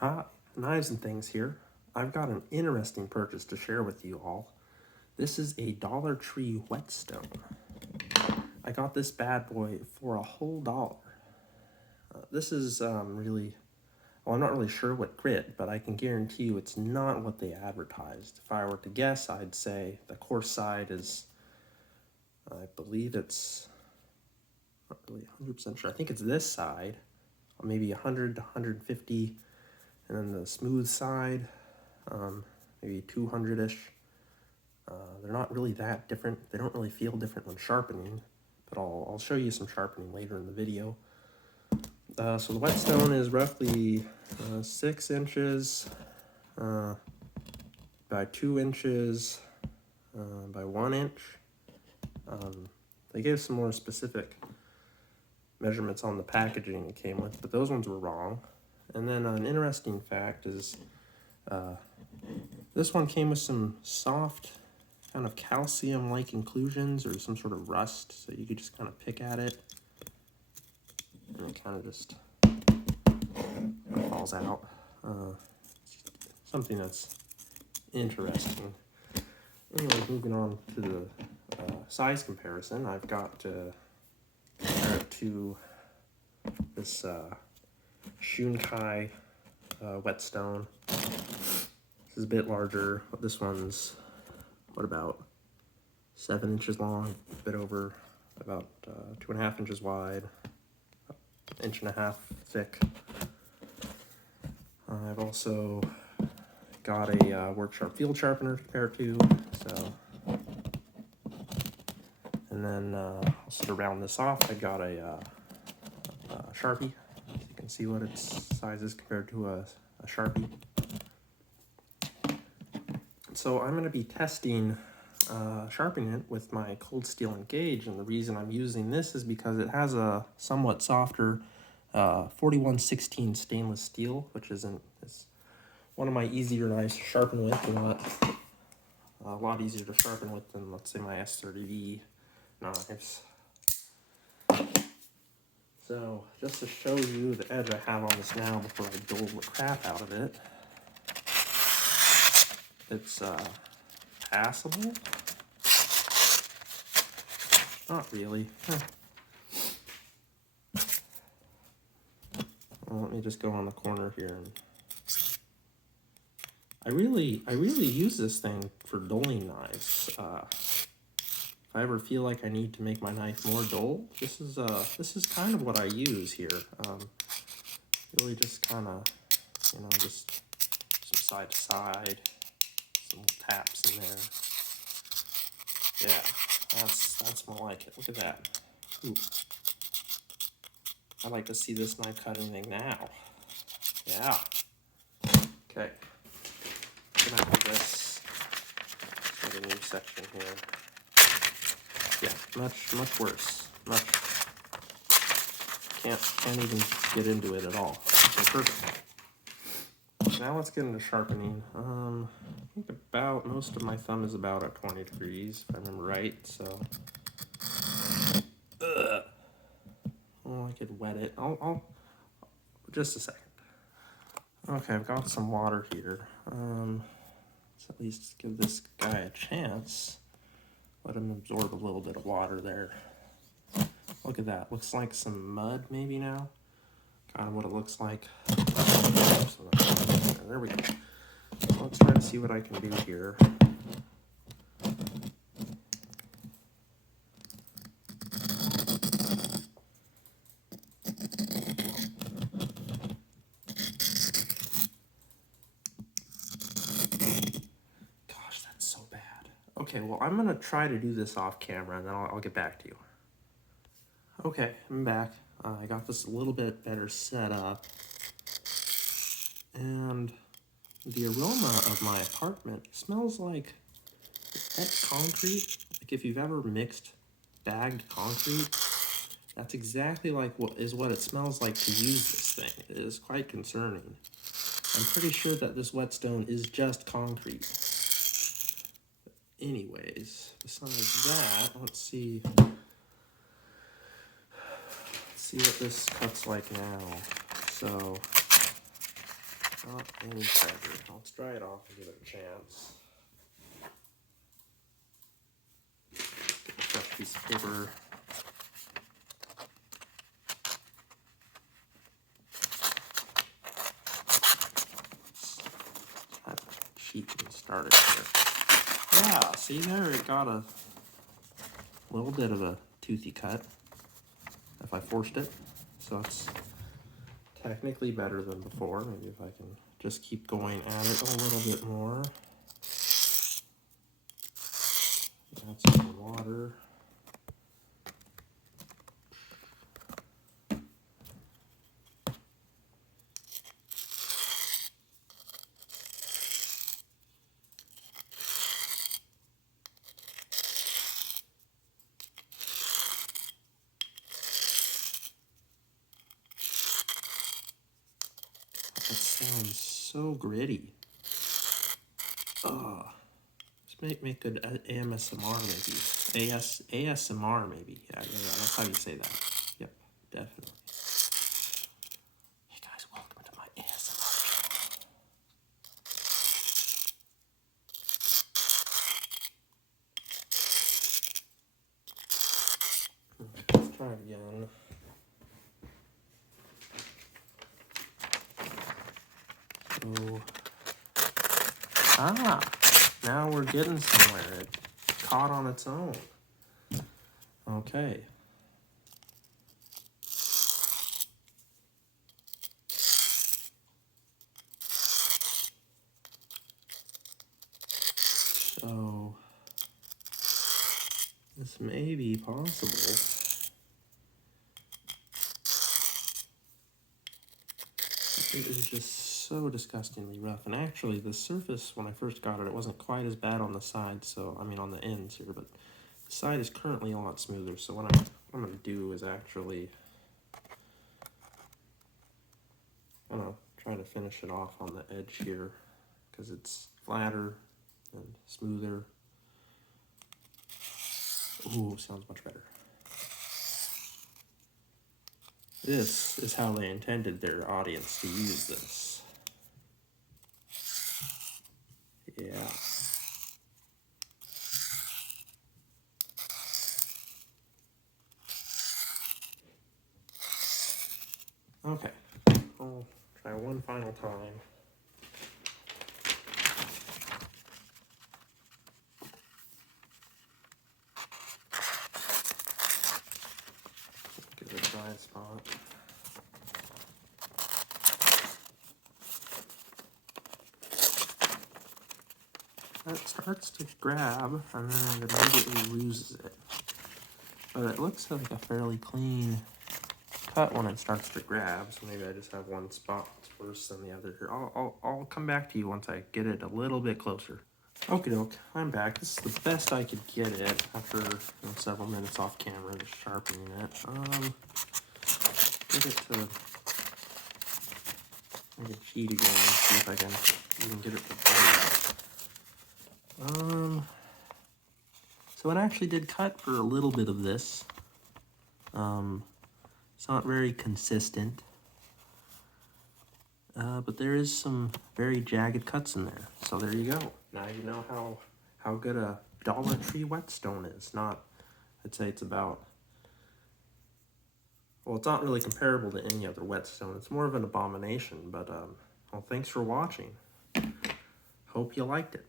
Hi, Knives and Things here. I've got an interesting purchase to share with you all. This is a Dollar Tree whetstone. I got this bad boy for a whole dollar. This is really, well, I'm not really sure what grit, but I can guarantee you it's not what they advertised. If I were to guess, I'd say the coarse side is, I believe it's, not really 100% sure. I think it's this side, maybe 100 to 150, and then the smooth side, maybe 200-ish. They're not really that different. They don't really feel different when sharpening, but I'll show you some sharpening later in the video. So the whetstone is roughly 6 inches by 2 inches by 1 inch. They gave some more specific measurements on the packaging it came with, but those ones were wrong. And then an interesting fact is this one came with some soft kind of calcium-like inclusions or some sort of rust, so you could just kind of pick at it and it kind of just falls out. Something that's interesting. Anyway, moving on to the size comparison, I've got to compare it to this Shunkai whetstone. This is a bit larger. This one's, what, about 7 inches long, a bit over, about 2.5 inches wide, 1.5 inches thick. I've also got a Worksharp field sharpener to compare to, so. And then also to round this off, I got a Sharpie. You can see what its size is compared to a Sharpie. So I'm going to be testing sharpening it with my cold steel and gauge, and the reason I'm using this is because it has a somewhat softer 4116 stainless steel, which is one of my easier knives to sharpen with, and a lot easier to sharpen with than, let's say, my S30V knives. So just to show you the edge I have on this now before I dull the crap out of it, it's passable. Not really. Well, let me just go on the corner here. And I really use this thing for dulling knives. If I ever feel like I need to make my knife more dull, this is kind of what I use here. Really just kind of, just some side to side, some taps in there. Yeah, that's more like it. Look at that. Ooh. I'd like to see this knife cut anything now. Yeah. Okay. I'm gonna have this. Start a new section here. Yeah, much worse. Can't even get into it at all. Okay, perfect. Now let's get into sharpening. I think most of my thumb is about at 20 degrees, if I remember right, so. Oh, I could wet it. I'll just a second. Okay, I've got some water here. Let's at least give this guy a chance. Let him absorb a little bit of water there. Look at that. Looks like some mud maybe now. Kind of what it looks like. There we go. Let's try to see what I can do here. Gosh, that's so bad. Okay, well, I'm gonna try to do this off camera, and then I'll get back to you. Okay, I'm back. I got this a little bit better set up, and the aroma of my apartment smells like wet concrete. Like if you've ever mixed bagged concrete, that's exactly like what it smells like to use this thing. It is quite concerning. I'm pretty sure that this whetstone is just concrete. But anyways, besides that, let's see what this cuts like now. So Not any treasure. Let's dry it off and give it a chance. Get a fresh piece of paper. That sheet can start it here. Yeah, see there, it got a little bit of a toothy cut if I forced it. So it's technically better than before. Maybe if I can just keep going at it a little bit more. Add some water. That sounds so gritty. Oh, this might make good ASMR maybe. ASMR maybe. Yeah, that's how you say that. Yep, definitely. Hey guys, welcome to my ASMR channel. Let's try it again. So, now we're getting somewhere. It caught on its own. Okay. So, this may be possible. It is just so disgustingly rough. And actually, the surface, when I first got it, it wasn't quite as bad on the sides. So, I mean, on the ends here, but the side is currently a lot smoother. So what I'm going to do is actually, I'm going to try to finish it off on the edge here because it's flatter and smoother. Ooh, sounds much better. This is how they intended their audience to use this. Yeah. Okay, I'll try one final time. Get a dry spot. It starts to grab and then it immediately loses it. But it looks like a fairly clean cut when it starts to grab, so maybe I just have one spot that's worse than the other here. I'll come back to you once I get it a little bit closer. Okie doke, I'm back. This is the best I could get it after several minutes off camera, just sharpening it. Get it to I can cheat again and see if I can even get it to bite. So it actually did cut for a little bit of this. It's not very consistent. But there is some very jagged cuts in there. So there you go. Now you know how good a Dollar Tree whetstone is. I'd say it's about, well, it's not really comparable to any other whetstone. It's more of an abomination, but well, thanks for watching. Hope you liked it.